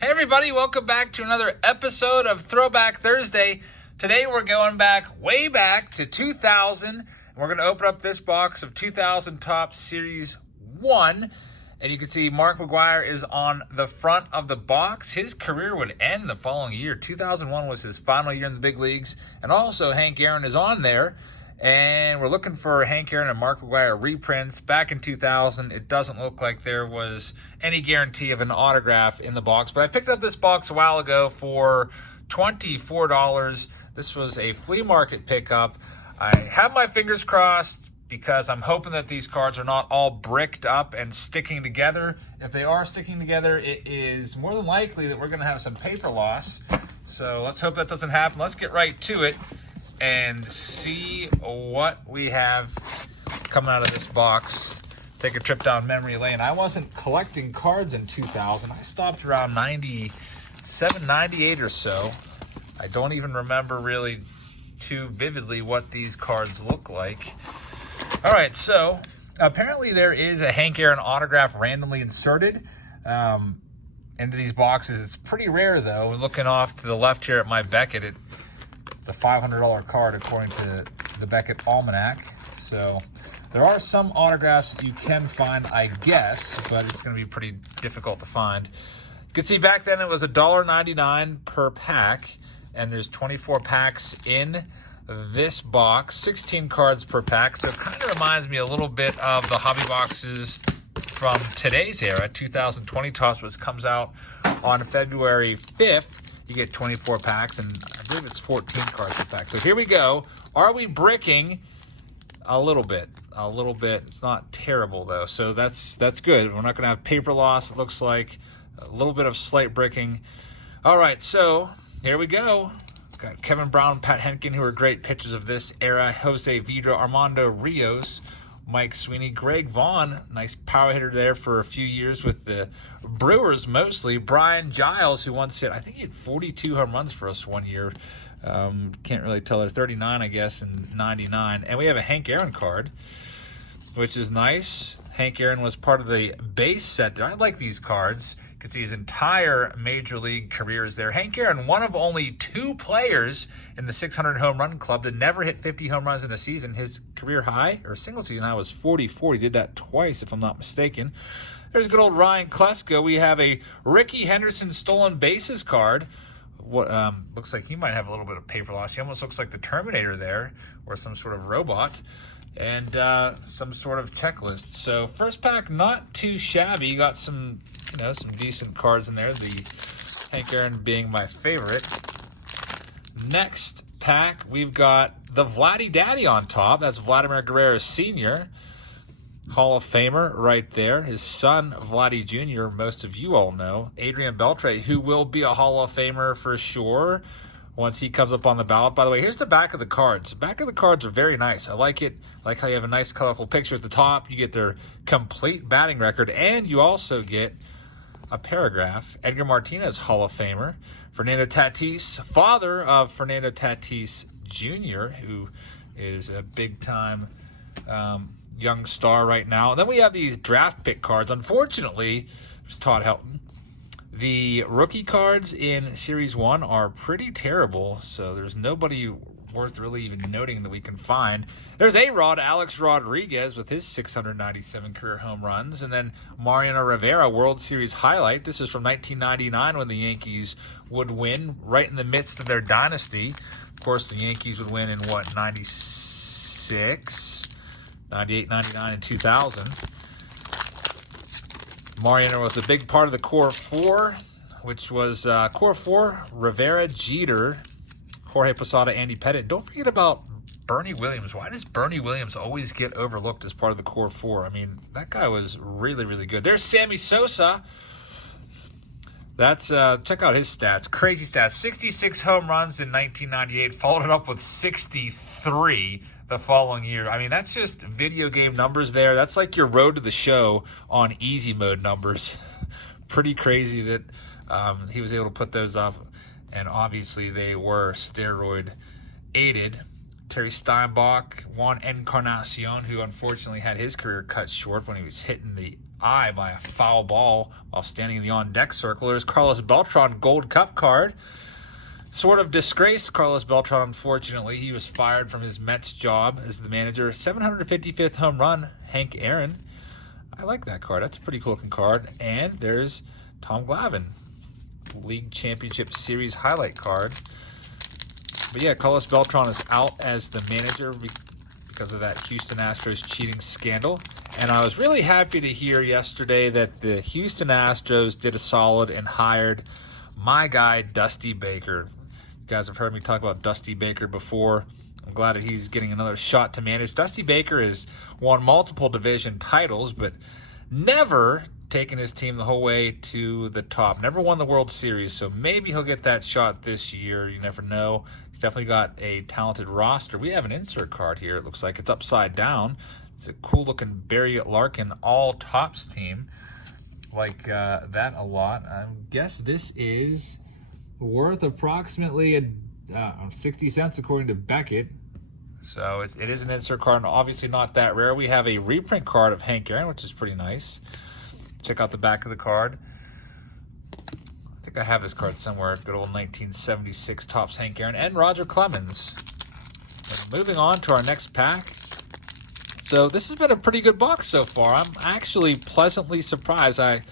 Hey everybody, welcome back to another episode of Throwback Thursday. Today we're going way back to 2000. And we're going to open up this box of 2000 Topps Series 1. And you can see Mark McGwire is on the front of the box. His career would end the following year. 2001 was his final year in the big leagues. And also Hank Aaron is on there. And we're looking for Hank Aaron and Mark McGwire reprints. Back in 2000, it doesn't look like there was any guarantee of an autograph in the box. But I picked up this box a while ago for $24. This was a flea market pickup. I have my fingers crossed because I'm hoping that these cards are not all bricked up and sticking together. If they are sticking together, it is more than likely that we're going to have some paper loss. So let's hope that doesn't happen. Let's get right to it and see what we have coming out of this box. Take a trip down memory lane. I wasn't collecting cards in 2000. I stopped around 97, 98 or so. I don't even remember really too vividly what these cards look like. All right, so apparently there is a Hank Aaron autograph randomly inserted into these boxes. It's pretty rare, though. Looking off to the left here at my Beckett, it's a $500 card according to the Beckett Almanac. So there are some autographs that you can find, I guess, but it's going to be pretty difficult to find. You can see back then it was $1.99 per pack, and there's 24 packs in this box, 16 cards per pack. So it kind of reminds me a little bit of the hobby boxes from today's era, 2020 Topps, which comes out on February 5th. You get 24 packs, and I believe it's 14 cards per pack. So here we go. Are we bricking? A little bit. A little bit. It's not terrible, though. So that's good. We're not going to have paper loss, it looks like. A little bit of slight bricking. All right, so here we go. Got Kevin Brown, Pat Henkin, who are great pitchers of this era. Jose Vidro, Armando Rios, Mike Sweeney, Greg Vaughn, nice power hitter there for a few years with the Brewers mostly. Brian Giles, who once hit, I think he had 42 home runs for us one year. Can't really tell. There's 39, I guess, in 99. And we have a Hank Aaron card, which is nice. Hank Aaron was part of the base set there. I like these cards. You can see his entire major league career is there. Hank Aaron, one of only 2 players in the 600 home run club that never hit 50 home runs in a season. His career high, or single season high, was 44. He did that twice, if I'm not mistaken. There's good old Ryan Klesko. We have a Ricky Henderson stolen bases card. What looks like he might have a little bit of paper loss. He almost looks like the Terminator there, or some sort of robot. And some sort of checklist. So first pack, not too shabby. You got some, some decent cards in there. The Hank Aaron being my favorite. Next pack, we've got the Vladdy Daddy on top. That's Vladimir Guerrero Sr., Hall of Famer right there. His son, Vladdy Jr., most of you all know. Adrian Beltre, who will be a Hall of Famer for sure once he comes up on the ballot. By the way, here's the back of the cards. The back of the cards are very nice. I like it. I like how you have a nice colorful picture at the top. You get their complete batting record, and you also get a paragraph. Edgar Martinez, Hall of Famer. Fernando Tatis, father of Fernando Tatis Jr., who is a big-time young star right now. And then we have these draft pick cards. Unfortunately, there's Todd Helton. The rookie cards in Series 1 are pretty terrible, so there's nobody worth really even noting that we can find. There's A-Rod, Alex Rodriguez, with his 697 career home runs. And then Mariano Rivera, World Series highlight. This is from 1999 when the Yankees would win, right in the midst of their dynasty. Of course, the Yankees would win in, 96, 98, 99, and 2000. Mariano was a big part of the Core 4, which was Core 4, Rivera, Jeter, Jorge Posada, Andy Pettitte. Don't forget about Bernie Williams. Why does Bernie Williams always get overlooked as part of the Core 4? I mean, that guy was really, really good. There's Sammy Sosa. That's check out his stats. Crazy stats. 66 home runs in 1998, followed it up with 63 the following year. I mean, that's just video game numbers there. That's like your road to the show on easy mode numbers. Pretty crazy that he was able to put those up, and obviously they were steroid aided. Terry Steinbach, Juan Encarnacion, who unfortunately had his career cut short when he was hitting the eye by a foul ball while standing in the on-deck circle. There's Carlos Beltran Gold Cup card. Sort of disgraced Carlos Beltran, unfortunately. He was fired from his Mets job as the manager. 755th home run, Hank Aaron. I like that card. That's a pretty cool looking card. And there's Tom Glavine, League Championship Series highlight card. But yeah, Carlos Beltran is out as the manager because of that Houston Astros cheating scandal. And I was really happy to hear yesterday that the Houston Astros did a solid and hired my guy, Dusty Baker. You guys have heard me talk about Dusty Baker before. I'm glad that he's getting another shot to manage. Dusty Baker has won multiple division titles, but never taken his team the whole way to the top. Never won the World Series, so maybe he'll get that shot this year. You never know. He's definitely got a talented roster. We have an insert card here. It looks like it's upside down. It's a cool-looking Barry Larkin all-tops team. Like that a lot. I guess this is worth approximately 60 cents according to Beckett. So it is an insert card, and obviously not that rare. We have a reprint card of Hank Aaron, which is pretty nice. Check out the back of the card. I think I have this card somewhere. Good old 1976 Topps Hank Aaron and Roger Clemens. And moving on to our next pack. So this has been a pretty good box so far. I'm actually pleasantly surprised. I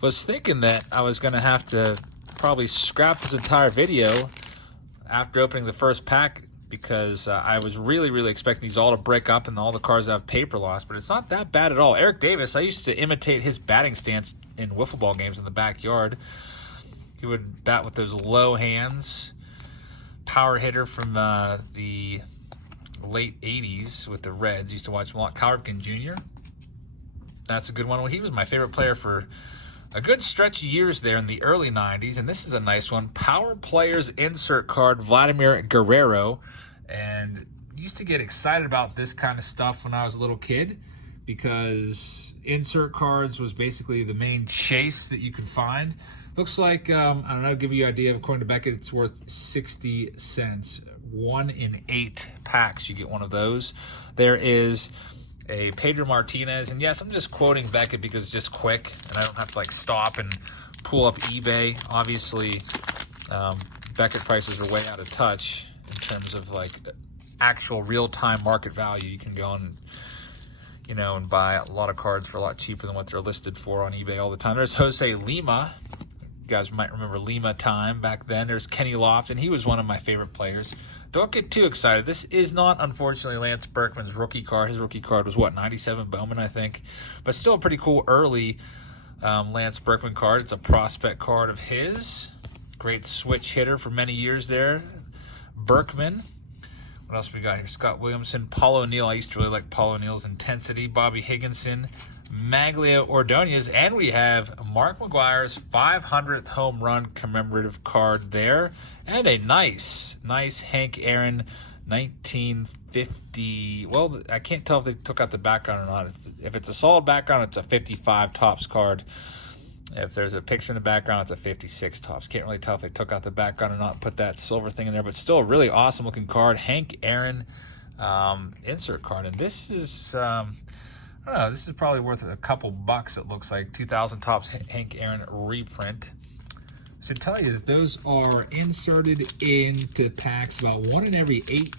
was thinking that I was going to have to probably scrap this entire video after opening the first pack because I was really expecting these all to break up and all the cards have paper loss, but it's not that bad at all. Eric Davis, I used to imitate his batting stance in wiffle ball games in the backyard. He would bat with those low hands. Power hitter from the late 80s with the Reds. Used to watch him a lot. Cal Ripken Jr. That's a good one. Well, he was my favorite player for a good stretch of years there in the early 90s, and this is a nice one. Power Players insert card, Vladimir Guerrero. And used to get excited about this kind of stuff when I was a little kid because insert cards was basically the main chase that you could find. Looks like, I don't know, give you an idea. According to Beckett, it's worth 60 cents. 1 in 8 packs, you get one of those. There is a Pedro Martinez, and yes, I'm just quoting Beckett because it's just quick, and I don't have to like stop and pull up eBay. Obviously, Beckett prices are way out of touch in terms of like actual real-time market value. You can go on, and buy a lot of cards for a lot cheaper than what they're listed for on eBay all the time. There's Jose Lima. You guys might remember Lima time back then. There's Kenny Lofton. He was one of my favorite players. Don't get too excited. This is not, unfortunately, Lance Berkman's rookie card. His rookie card was, 97 Bowman, I think. But still a pretty cool early Lance Berkman card. It's a prospect card of his. Great switch hitter for many years there. Berkman. What else we got here? Scott Williamson, Paul O'Neill. I used to really like Paul O'Neill's intensity. Bobby Higginson, Maglio Ordonez, and we have Mark McGwire's 500th home run commemorative card there, and a nice Hank Aaron 1950. Well, I can't tell if they took out the background or not. If it's a solid background, it's a 55 Topps card. If there's a picture in the background, it's a 56 Topps. Can't really tell if they took out the background or not, put that silver thing in there, but still a really awesome looking card. Hank Aaron insert card, and this is I don't know, this is probably worth a couple bucks, it looks like. 2000 Topps Hank Aaron reprint. So to tell you that those are inserted into packs, about 1 in every 18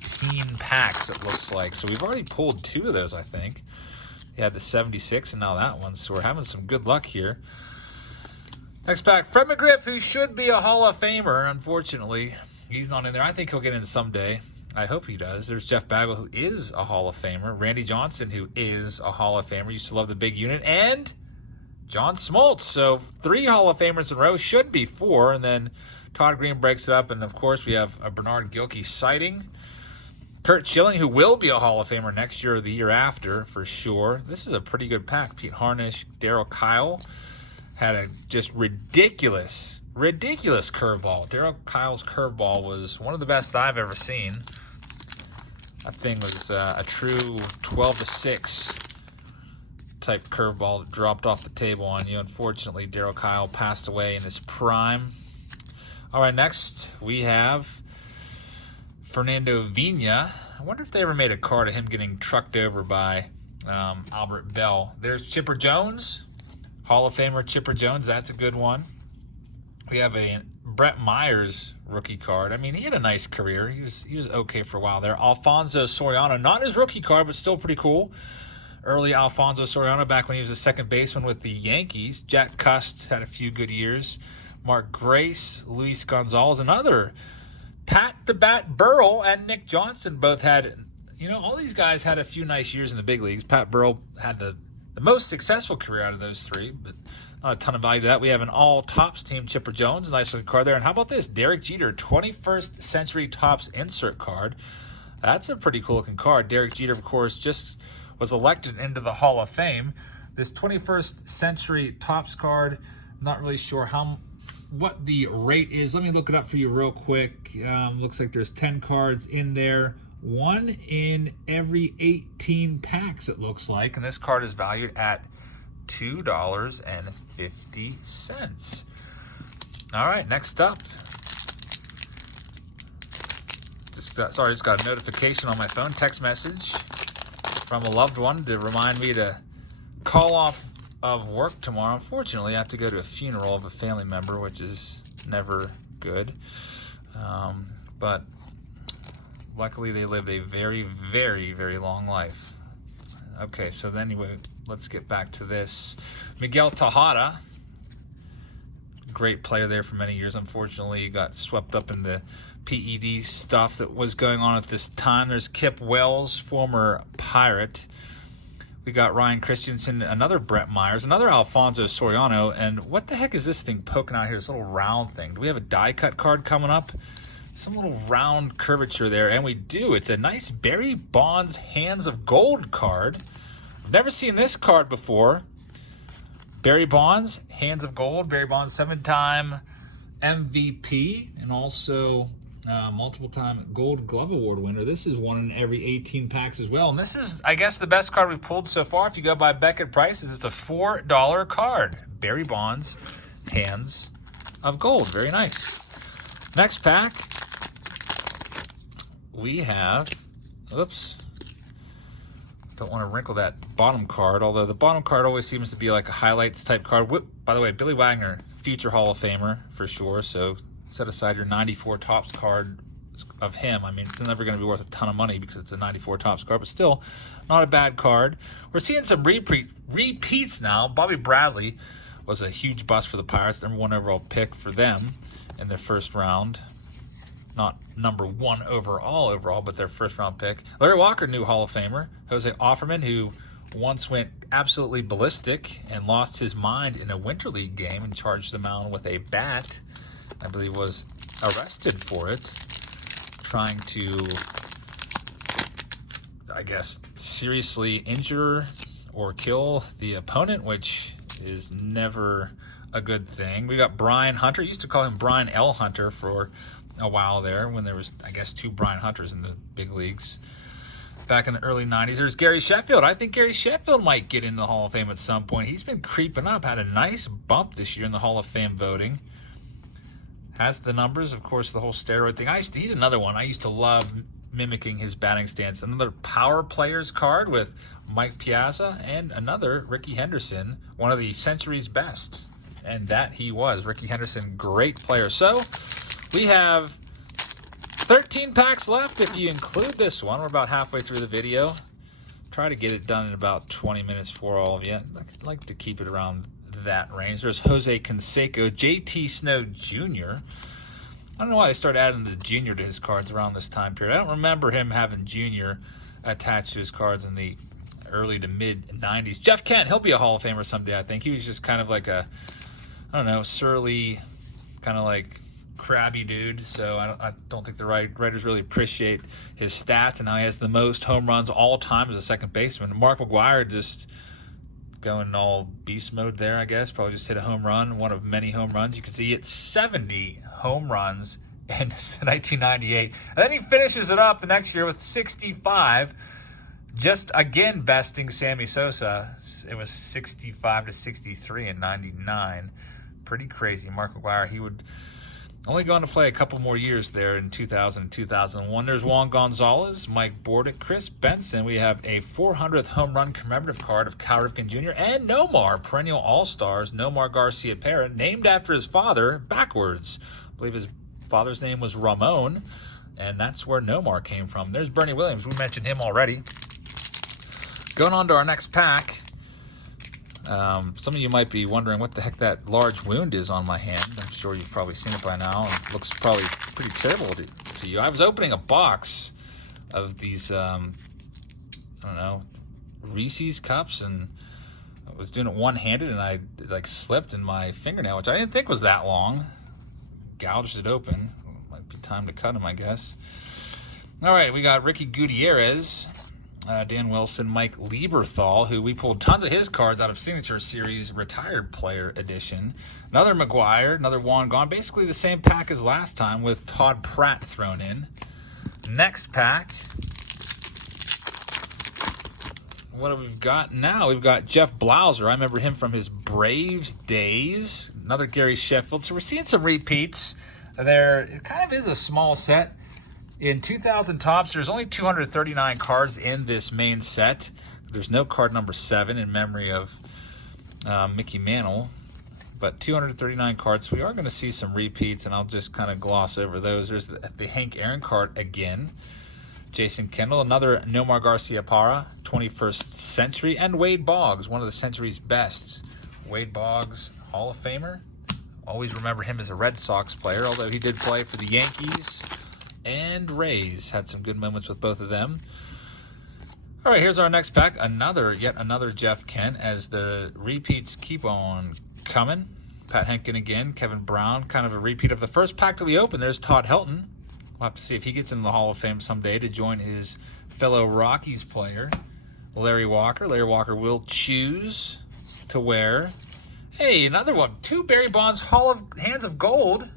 packs, it looks like. So we've already pulled 2 of those, I think. We had the 76 and now that one, so we're having some good luck here. Next pack, Fred McGriff, who should be a Hall of Famer. Unfortunately, he's not in there. I think he'll get in someday. I hope he does. There's Jeff Bagwell, who is a Hall of Famer. Randy Johnson, who is a Hall of Famer. Used to love the big unit. And John Smoltz. So 3 Hall of Famers in a row. Should be 4. And then Todd Green breaks it up. And, of course, we have a Bernard Gilkey sighting. Kurt Schilling, who will be a Hall of Famer next year or the year after, for sure. This is a pretty good pack. Pete Harnisch, Darryl Kyle. Had a just ridiculous curveball. Darryl Kyle's curveball was one of the best I've ever seen. That thing was a true 12-6 type curveball that dropped off the table on you. Unfortunately, Darryl Kyle passed away in his prime. All right, next we have Fernando Vina. I wonder if they ever made a card of him getting trucked over by Albert Bell. There's Chipper Jones. Hall of Famer Chipper Jones, that's a good one. We have a Brett Myers rookie card. I mean, he had a nice career. He was okay for a while there. Alfonso Soriano, not his rookie card, but still pretty cool. Early Alfonso Soriano back when he was a second baseman with the Yankees. Jack Cust had a few good years. Mark Grace, Luis Gonzalez, another. Pat the Bat Burrell and Nick Johnson both had, all these guys had a few nice years in the big leagues. Pat Burrell had the most successful career out of those three, but not a ton of value to that. We have an all TOPPS team, Chipper Jones, nice looking card there. And how about this? Derek Jeter, 21st Century TOPPS insert card. That's a pretty cool looking card. Derek Jeter, of course, just was elected into the Hall of Fame. This 21st Century TOPPS card, I'm not really sure what the rate is. Let me look it up for you real quick. Looks like there's 10 cards in there. 1 in every 18 packs, it looks like. And this card is valued at $2.50. All right, next up. Just got a notification on my phone, text message from a loved one to remind me to call off of work tomorrow. Unfortunately, I have to go to a funeral of a family member, which is never good. But luckily, they lived a very, very, very long life. Okay, so then anyway, let's get back to this. Miguel Tejada, great player there for many years. Unfortunately, he got swept up in the PED stuff that was going on at this time. There's Kip Wells, former Pirate. We got Ryan Christensen, another Brett Myers, another Alfonso Soriano. And what the heck is this thing poking out here? This little round thing. Do we have a die cut card coming up? Some little round curvature there, and we do. It's a nice Barry Bonds Hands of Gold card. I've never seen this card before. Barry Bonds, Hands of Gold. Barry Bonds, 7-time MVP, and also multiple-time Gold Glove Award winner. This is 1 in every 18 packs as well. And this is, I guess, the best card we've pulled so far. If you go by Beckett prices, it's a $4 card. Barry Bonds, Hands of Gold. Very nice. Next pack. We have, oops, don't want to wrinkle that bottom card, although the bottom card always seems to be like a highlights type card. By the way, Billy Wagner, future Hall of Famer for sure, so set aside your 94 TOPPS card of him. I mean, it's never going to be worth a ton of money because it's a 94 TOPPS card, but still not a bad card. We're seeing some repeats now. Bobby Bradley was a huge bust for the Pirates, number 1 overall pick for them in their first round. Not number 1 overall, but their first round pick. Larry Walker, new Hall of Famer. Jose Offerman, who once went absolutely ballistic and lost his mind in a Winter League game and charged the mound with a bat. I believe was arrested for it, trying to, I guess, seriously injure or kill the opponent, which is never a good thing. We got Brian Hunter. Used to call him Brian L. Hunter for a while there when there was, I guess, 2 Brian Hunters in the big leagues back in the early 90s. There's Gary Sheffield. I think Gary Sheffield might get into the Hall of Fame at some point. He's been creeping up, had a nice bump this year in the Hall of Fame voting. Has the numbers, of course, the whole steroid thing. He's another one. I used to love mimicking his batting stance. Another power players card with Mike Piazza and another Ricky Henderson, one of the century's best. And that he was. Ricky Henderson, great player. So we have 13 packs left if you include this one. We're about halfway through the video. Try to get it done in about 20 minutes for all of you. I'd like to keep it around that range. There's Jose Canseco, JT Snow Jr. I don't know why they started adding the junior to his cards around this time period. I don't remember him having junior attached to his cards in the early to mid 90s. Jeff Kent, he'll be a Hall of Famer someday, I think. He was just kind of like a, I don't know, surly, kind of like crabby dude. So I don't think the writers really appreciate his stats and how he has the most home runs all time as a second baseman. Mark McGwire just going all beast mode there, I guess. Probably just hit a home run, one of many home runs. You can see it's 70 home runs in 1998. And then he finishes it up the next year with 65, just again besting Sammy Sosa. It was 65 to 63 in 99. Pretty crazy. Mark McGwire, he would Only going to play a couple more years there in 2000 and 2001. There's Juan Gonzalez, Mike Bordick, Chris Benson. We have a 400th home run commemorative card of Cal Ripken Jr. and Nomar, perennial all-stars, Nomar Garcia-Parra, named after his father backwards. I believe his father's name was Ramon, and that's where Nomar came from. There's Bernie Williams. We mentioned him already. Going on to our next pack. Some of you might be wondering what the heck that large wound is on my hand. I'm sure you've probably seen it by now. It looks probably pretty terrible to you. I was opening a box of these, I don't know, Reese's cups, and I was doing it one-handed, and I like slipped in my fingernail, which I didn't think was that long. Gouged it open. Might be time to cut him, I guess. All right, we got Ricky Gutierrez. Dan Wilson, Mike Lieberthal, who we pulled tons of his cards out of Signature Series Retired Player Edition. Another McGuire, another Juan Gone. Basically the same pack as last time with Todd Pratt thrown in. Next pack. What have we got now? We've got Jeff Blauser. I remember him from his Braves days. Another Gary Sheffield. So we're seeing some repeats there. It kind of is a small set. In 2000 Topps, there's only 239 cards in this main set. There's no card number 7 in memory of Mickey Mantle, but 239 cards. So we are going to see some repeats, and I'll just kind of gloss over those. There's the Hank Aaron card again. Jason Kendall, another Nomar Garcia-Parra, 21st Century, and Wade Boggs, one of the century's best. Wade Boggs, Hall of Famer. Always remember him as a Red Sox player, although he did play for the Yankees and Rays. Had some good moments with both of them. All right, here's our next pack. Yet another Jeff Kent, as the repeats keep on coming. Pat Henkin again, Kevin Brown, kind of a repeat of the first pack that we opened. There's Todd Helton. We'll have to see if he gets in the Hall of Fame someday to join his fellow Rockies player, Larry Walker. Larry Walker will choose to wear. Hey, another one. 2 Barry Bonds Hands of Gold.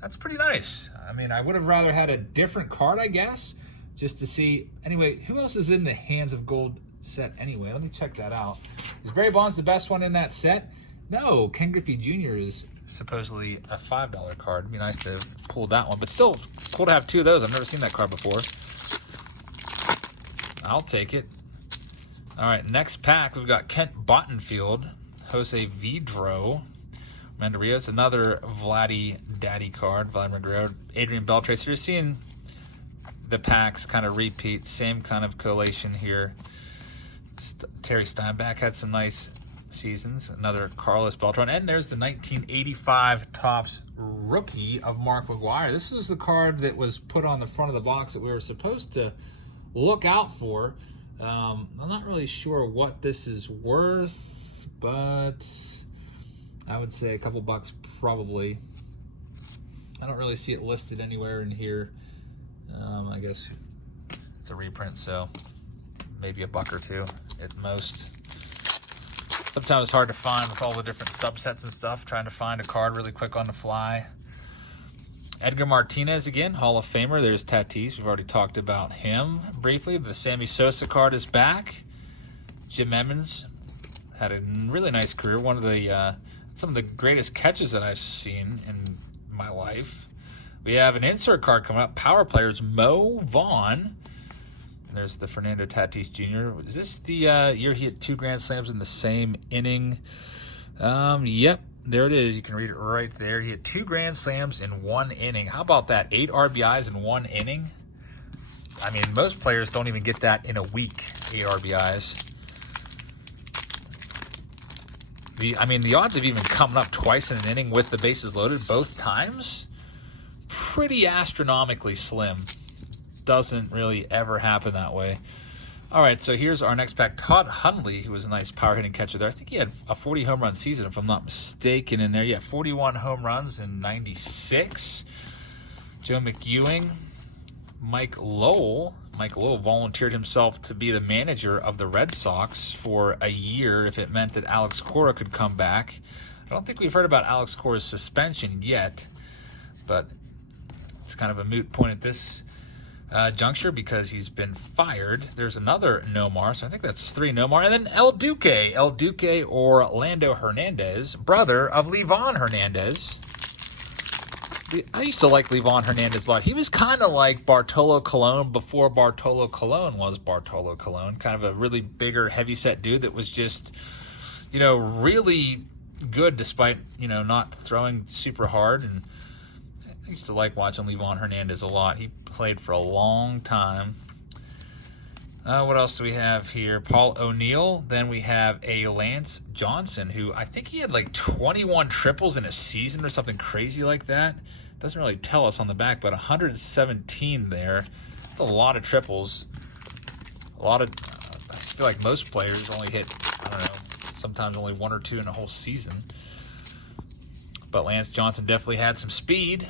That's pretty nice. I mean, I would have rather had a different card, I guess, just to see. Anyway, who else is in the Hands of Gold set anyway? Let me check that out. Is Barry Bonds the best one in that set? No, Ken Griffey Jr. is supposedly a $5 card. It'd be nice to have pulled that one, but still cool to have 2 of those. I've never seen that card before. I'll take it. All right, next pack, we've got Kent Bottenfield, Jose Vidro, Amanda Rios, another Vladdy Daddy card, Vladimir Guerrero, Adrian Beltre. So you're seeing the packs kind of repeat, same kind of collation here. Terry Steinbach had some nice seasons, another Carlos Beltran, and there's the 1985 Topps rookie of Mark McGwire. This is the card that was put on the front of the box that we were supposed to look out for. I'm not really sure what this is worth, but I would say a couple bucks probably. I don't really see it listed anywhere in here. I guess it's a reprint, so maybe $1 or $2 at most. Sometimes it's hard to find with all the different subsets and stuff, trying to find a card really quick on the fly. Edgar Martinez again, Hall of Famer. There's Tatis. We've already talked about him briefly. The Sammy Sosa card is back. Jim Emmons had a really nice career. One of the some of the greatest catches that I've seen in my life. We have an insert card coming up. Power Players, Mo Vaughn. And there's the Fernando Tatis Jr. Is this the year he hit 2 grand slams in the same inning? Yep, there it is. You can read it right there. He hit 2 grand slams in 1 inning. How about that? 8 RBIs in 1 inning. I mean, most players don't even get that in a week, 8 RBIs. The odds of even coming up twice in an inning with the bases loaded both times, pretty astronomically slim. Doesn't really ever happen that way. All right, so here's our next pack. Todd Hundley, who was a nice power hitting catcher there. I think he had a 40 home run season, if I'm not mistaken, in there. Yeah, 41 home runs in 96. Joe McEwing, Mike Lowell. Mike Lowell volunteered himself to be the manager of the Red Sox for a year if it meant that Alex Cora could come back. I don't think we've heard about Alex Cora's suspension yet, but it's kind of a moot point at this juncture because he's been fired. There's another Nomar, so I think that's 3 Nomar. And then El Duque Orlando Hernandez, brother of Livan Hernandez. I used to like Livan Hernandez a lot. He was kind of like Bartolo Colon before Bartolo Colon was Bartolo Colon. Kind of a really bigger, heavy-set dude that was just, really good despite, not throwing super hard. And I used to like watching Livan Hernandez a lot. He played for a long time. What else do we have here? Paul O'Neill. Then we have a Lance Johnson, who I think he had like 21 triples in a season or something crazy like that. Doesn't really tell us on the back, but 117 there. That's a lot of triples. A lot of, I feel like most players only hit, I don't know, sometimes only 1 or 2 in a whole season. But Lance Johnson definitely had some speed.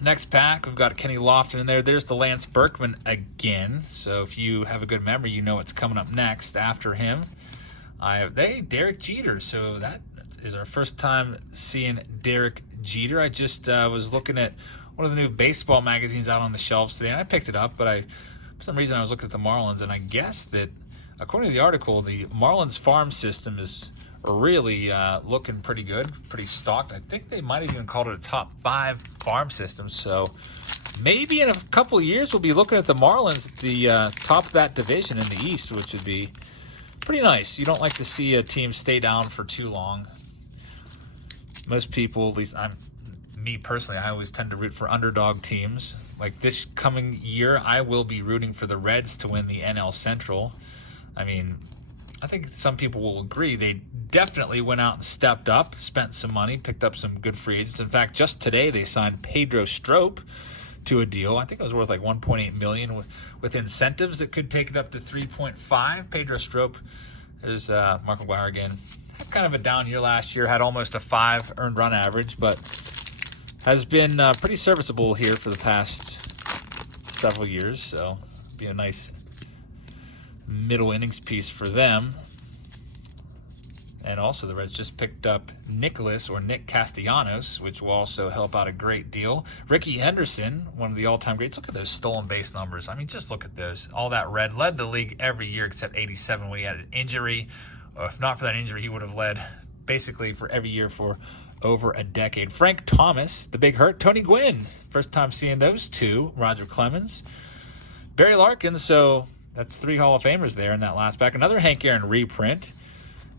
Next pack, we've got Kenny Lofton in there. There's the Lance Berkman again. So if you have a good memory, you know what's coming up next after him. Derek Jeter. So that is our first time seeing Derek Jeter. I just was looking at one of the new baseball magazines out on the shelves today, and I picked it up, but for some reason I was looking at the Marlins, and I guess that, according to the article, the Marlins farm system is really looking pretty good, pretty stocked. I think they might have even called it a top 5 farm system. So maybe in a couple of years we'll be looking at the Marlins at the top of that division in the East, which would be pretty nice. You don't like to see a team stay down for too long. Most people, at least me personally, I always tend to root for underdog teams. Like this coming year, I will be rooting for the Reds to win the NL Central. I mean, I think some people will agree they definitely went out and stepped up, spent some money, picked up some good free agents. In fact, just today they signed Pedro Strop to a deal. I think it was worth like $1.8 million with incentives that could take it up to $3.5. Pedro Strop is Mark McGwire again. Had kind of a down year last year, had almost a 5 earned run average, but has been pretty serviceable here for the past several years. So be a nice middle innings piece for them. And also the Reds just picked up Nick Castellanos, which will also help out a great deal. Ricky Henderson, one of the all-time greats. Look at those stolen base numbers. I mean, just look at those. All that red. Led the league every year except 87 when he had an injury. Or if not for that injury, he would have led basically for every year for over a decade. Frank Thomas, the big hurt. Tony Gwynn, first time seeing those two. Roger Clemens. Barry Larkin, so that's 3 Hall of Famers there in that last pack. Another Hank Aaron reprint.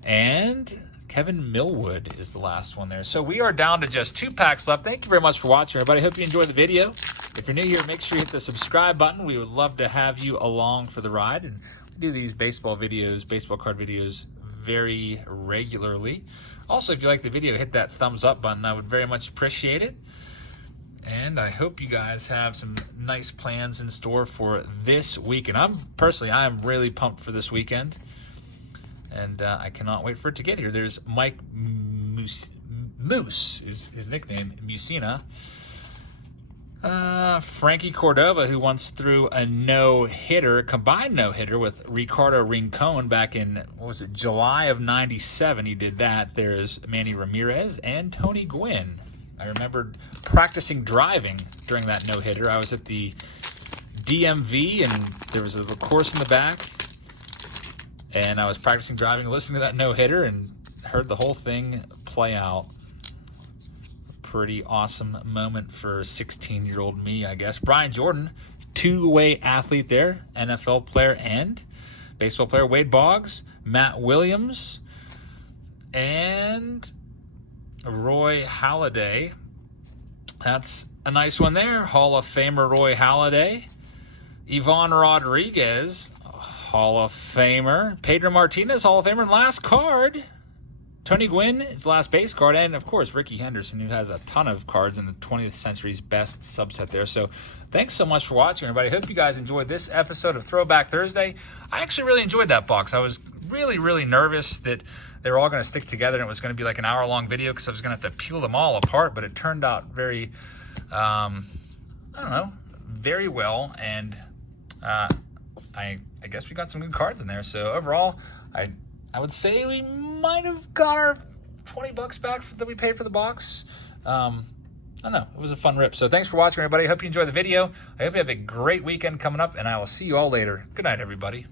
And Kevin Millwood is the last one there. So we are down to just 2 packs left. Thank you very much for watching, everybody. Hope you enjoyed the video. If you're new here, make sure you hit the subscribe button. We would love to have you along for the ride. And we do these baseball videos, baseball card videos very regularly. Also, if you like the video, hit that thumbs up button. I would very much appreciate it. And I hope you guys have some nice plans in store for this weekend. I am really pumped for this weekend. And I cannot wait for it to get here. There's Mike Moose is his nickname, Musina. Frankie Cordova, who once threw a combined no-hitter with Ricardo Rincon back in, July of '97. He did that. There's Manny Ramirez and Tony Gwynn. I remembered practicing driving during that no-hitter. I was at the DMV, and there was a course in the back. And I was practicing driving, listening to that no-hitter, and heard the whole thing play out. A pretty awesome moment for 16-year-old me, I guess. Brian Jordan, 2-way athlete there, NFL player and baseball player. Wade Boggs, Matt Williams, and Roy Halladay. That's a nice one there. Hall of Famer Roy Halladay. Ivan Rodriguez, Hall of Famer. Pedro Martinez, Hall of Famer. And last card, Tony Gwynn, his last base card. And, of course, Ricky Henderson, who has a ton of cards in the 20th century's best subset there. So thanks so much for watching, everybody. Hope you guys enjoyed this episode of Throwback Thursday. I actually really enjoyed that box. I was really, really nervous that they were all going to stick together and it was going to be like an hour-long video because I was going to have to peel them all apart. But it turned out very, very well. And I guess we got some good cards in there. So overall, I would say we might have got our $20 back that we paid for the box. I don't know. It was a fun rip. So thanks for watching, everybody. I hope you enjoyed the video. I hope you have a great weekend coming up, and I will see you all later. Good night, everybody.